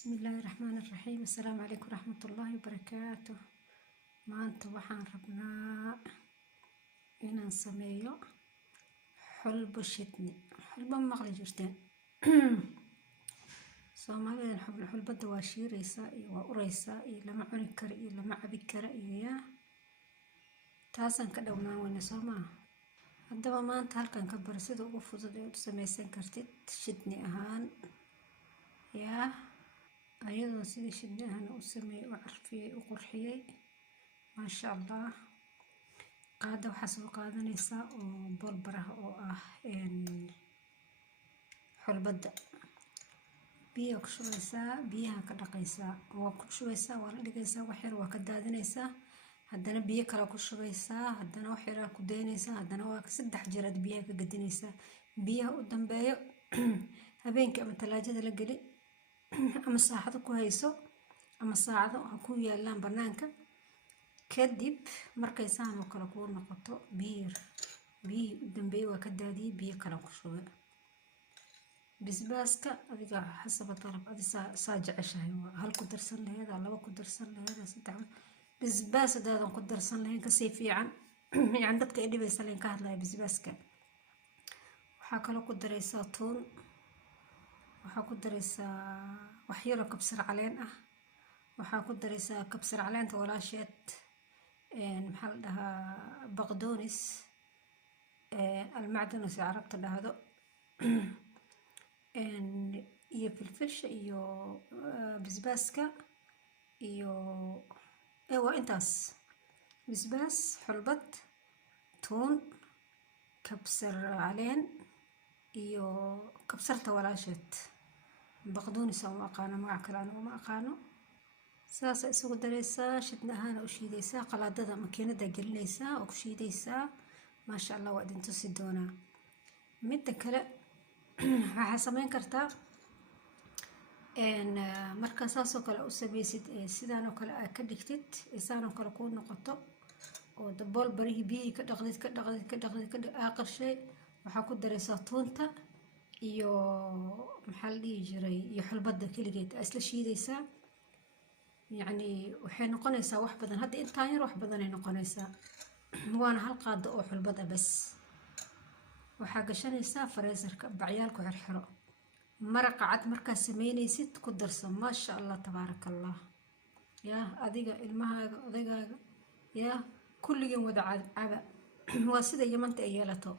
بسم الله الرحمن الرحيم. السلام عليكم ورحمة الله وبركاته. maanta waxaan rabnaa inaan sameeyo xulbo shidni. xulbo ma maqli jirteen? Soomaalidan xulbada waa shiiraysaa iyo waa uraysaa iyo lama cuni karo iyo lama cabi karo iyo taasaan ka dhownaan weyna soo maaha. haddaba maanta halkan ka bar sida ugu fudud ee u samaysan kartid shidni ahaan ayadoo sidii shidni ahaan u sameeyay u carfiyay u qurxiyay maasha allah. qaada waxaa soo qaadanaysaa oo bolbaraha oo ah xulbada biyo ku shubaysaa, biyaha ka dhaqaysaa, waa ku shubaysaa, waa la dhigaysaa, wax yar waa ka daadinaysaa, haddana biyo kale ku shubaysaa, haddana wax yar ku daynaysaa, haddana waa 3 jeer biyaha ka gadinaysaa. biyaha u dambeeyo habeenkii ama talaajada la geli ama saacado ku hayso ama saacado ha ku yaalaan banaanka. kadib markay saan oo kale ku noqoto biyo u dambeeyo waa ka daadiyay, biyo kale ku shubay. bisbaaska adiga xasab talab saa jeceshahay, hal ku darsan lahayd, 2 ku darsan lahayd, 3. bisbaas hadaadan ku darsan lahayn ka sii fiican. yani dadka ay dhibaysa leen ka hadlaya bisbaaska. waxaa kale ku daraysaa tuun, waxaa ku daraysaa wax yar oo kabsar caleen ah, waxaa ku daraysaa kabsar caleenta walaasheed maxaa la dhahaa baqdoonis almacdanos ee carabta dhahdo iyo filfisha iyo bisbaaska iyo waa intaas: bisbaas, xulbad, tuun, kabsar caleen iyo kabsarta walaasheed baqdoonis aan u aqaano, magac kale aan uma aqaano. saas isugu daraysaa, shidni ahaan u shiidaysaa, qalaadada makiinada gelinaysaa oo ku shiidaysaa. maasha allah waa idin tusi doonaa. midda kale waxaa samayn kartaa marka saas oo kale u samaysid sidaan oo kale aad ka dhigtid isaan oo kale ku noqoto oo dabool barihi biyi ka dhaqdid aqarshay waxaa ku daraysaa tuunta iyo maxaa la dhihi jiray iyo xulbada kaligeed isla shiidaysaa. يعني waxay noqonaysaa wax badan, hadda intaan yar wax badan ay noqonaysaa. waana hal qaado oo xulbada bas. waxaa gashanaysaa freezerka bacyaal ku xirxiro. maraqa cad markaa sameynaysid ku darsan. maasha allah tabaarakallah. adiga ilmahaaga odaygaaga kulligeen wada caba. waa sida yamanta ay yeelato,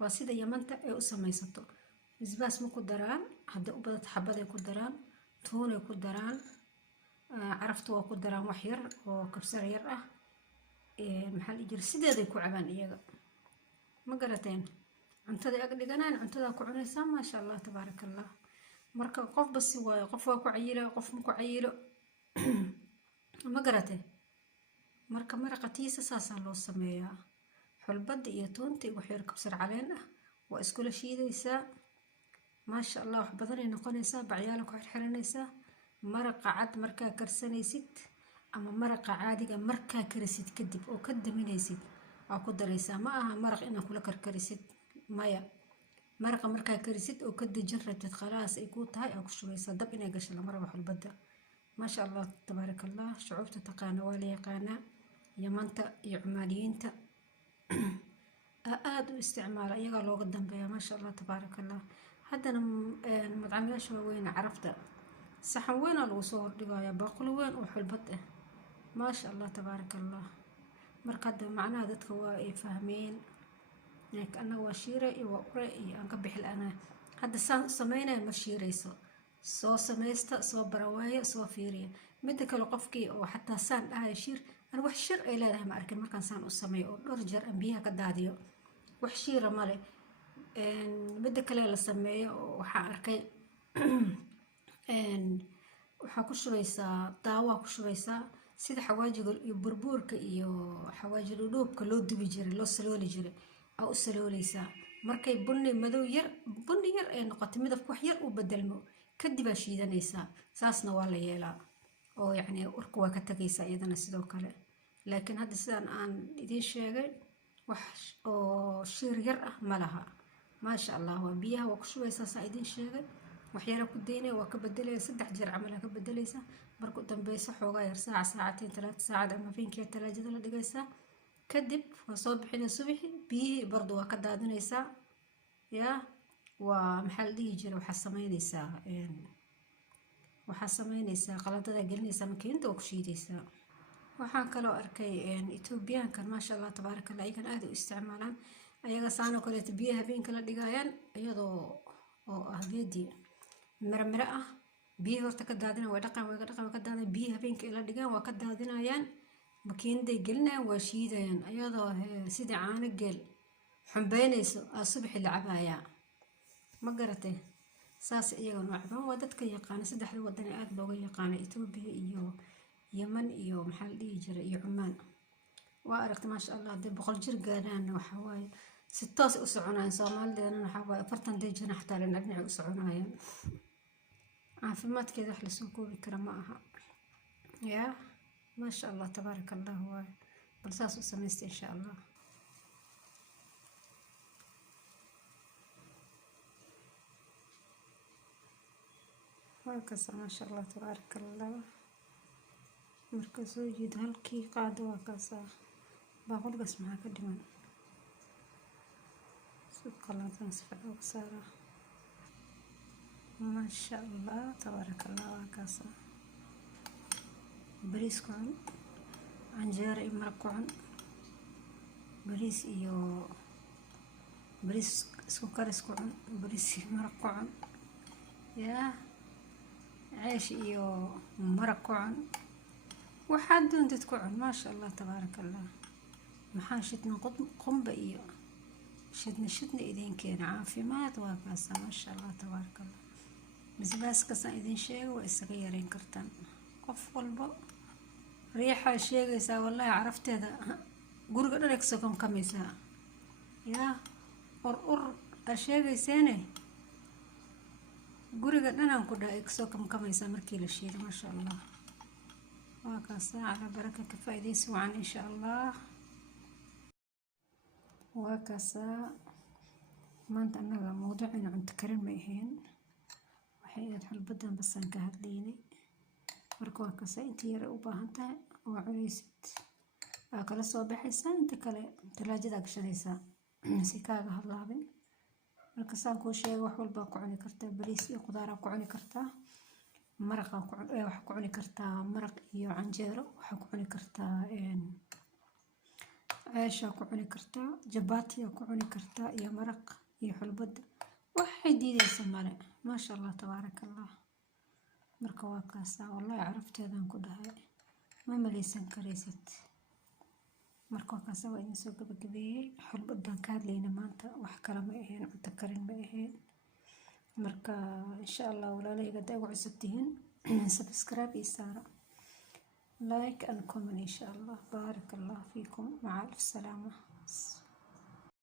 waa sida yamanta ay u samaysato. bisbaas ma ku daraan, hadda u badad xabaday ku daraan, tuunay ku daraan, carafta waa ku daraan wax yar oo kabsar yar ah. maxaa la jira sideeday ku cabaan iyaga, ma garateen? cuntada ag dhiganaan cuntada ku cunaysaa. maasha allah tabaarakallah. marka qof basi waayo, qof waa ku cayilo, qof ma ku cayilo. ma garateen? marka maraqatiisa saasaa loo sameeyaa. xulbada iyo tuunta iyo wax yar kabsar caleen ah waa iskula shiidaysaa. maasha allah wax badan ay noqonaysaa. bacyaala ku xirxiranaysaa. maraqa cad markaa karsanaysid ama maraqa caadiga markaa karisid kadib oo ka daminaysid waa ku daraysaa. ma aha maraq inaad kula karkarisid, maya. maraqa markaa karisid oo ka dejin rabtid khalaas ay ku tahay aa ku shubaysaa. dab inay gasho lama rabo xulbada. maasha allah tabaarakallah. shucuubta taqaana waa la yaqaanaa, yamanta iyo cumaaniyiinta aad u isticmaala, iyagaa looga dambeeya. maasha allah tabaarakallah. haddana madcamayaasha waaweyn carabta saxan weyn aa lagu soo hordhigayaa, baaquli weyn oo xulbad ah. maasha allah tabaarakallah. marka hadda macnaha dadka waa ay fahmeen. anaga waa shiire iyo waa ure iyo aan ka bixil anaa hadda saan sameynaya ma shiirayso. soo samaysta, soo barawaaya, soo fiiriya. midda kale qofkii oo xataa saan dhahay shiir, aan wax shir ay leedahay ma arkin markaan saan u sameeyo oo dhowr jeer aan biyaha ka daadiyo. wax shiira male. midda kale la sameeyo oo waxaa arkay waxaa ku shubaysaa daawo ku shubaysaa sida xawaajiga iyo burbuurka iyo xawaaji dhuubka loo dubi jiray, loo salooli jiray aa u saloolaysaa. markay madow yar bunni yar ay noqoto, midabka wax yar u bedelmo kadib aa shiidanaysaa. saasna waa la yeelaa oo yacni urka waa ka tagaysaa iyadana sidoo kale. laakiin hadda sidaan aan idiin sheegay wax oo shiir yar ah ma laha. maasha allah. waa biyaha waa ku shubaysaa saa idiin sheegay. waxyara ku daynay waa ka bedelaysa 3 jeer camal ka bedelaysa marka dambayso xoogaa yar saac saacateen 3 saacad ama fiinkiya talaajada la dhigaysa kadib waa soo bixinaysa subaxi biyi bardo waa ka daadinaysa yaa waa maxaa la dhihi jiray waxaa samaynaysaa qaladada gelinaysa makiinada oo ku shiidaysa waxaan kaloo arkay Etoobiyaankan maasha Allah tabaarakallah ayagan aad u isticmaalaan ayaga saano kale biyaha habeenka la dhigayaan iyadoo oo ah geedi mira ah biyo horta ka daadina way dhaqan ka daadina biyo habeenka la dhigaan waa ka daadinayaan makiinada gelinayaan waa shiidayaan iyadoo sida caano geel xumbeynayso subax la cabaaya ma garatay saas iyaga noocan waa dadka yaqaan saddexda wadan aad looga yaqaan Itoobiya iyo Yemen iyo maxaa la dhihi jiray iyo Cumaan waa aragtay maasha Allah dad 100 jir gaaraan waxa waaye si toos u soconayaan Soomaaliyeedna waxa waaye 40 jir xataa la dhinac u soconayaan caafimaadkeeda wax la soo koobi kara ma aha yaa maasha Allah tabaarakallah waa bal saas u sameystay insha Allah وكذا ما شاء الله تبارك الله مركز وجد هالكي قاعدة وكذا بقول بس معك دمان سبق الله تنسفع وكسارة ما شاء الله تبارك الله وكذا بريس كون عنجار مرقعن بريس إيو بريس سكر سكون بريس مرقعن يا عيش إيو مرقعن وحد أنت تكون ما شاء الله تبارك الله محاشتنا قنبة إيو شدنا إذن كين عافيمات وكاسا ما شاء الله تبارك الله بس كاسا إذن شيء وإسغيرين كرتان قف والبو ريحة شيء يسا والله عرفت هذا قرق ريكسكم كميسا يا أر الشيء يساني قرق أنا كده إكسكم كميسا مركي للشيء ما شاء الله وكاسا على بركة كفايدين سوعا إن شاء الله وكاسا ما أنت أنا موضوعنا عن تكرر ميهين وحيات حل بدن بس أنك هدليني مركوا كاسا أنت يرى أباهنتا وعريست أكل صباح الساعة أنت كلا تلاجد أكشريسا سكاغا هاللابن مركسان كل شيء وحول باقعني كرتا بريسي قدارة قعني كرتا مرق وحكوني كرتا مرق iyo canjeero waxa ku cuni kartaa عيش ku cuni kartaa jabaati ku cuni kartaa iyo maraq iyo xulbad waxay diidaysaa male ma sha Allah tabarakallah marka waa kaasa wallahi carafteedan ku dhahay ma maleysan kareysat marka waa kaasa waa in soo gabagabeeyay xulbadan ka hadlayna maanta wax kala ma ahayn cunto karin ma ahayn marka insha Allah walaalahayga daagu cusubtihiin subscribe إسارة like and comment إن شاء الله بارك الله فيكم مع ألف سلامة.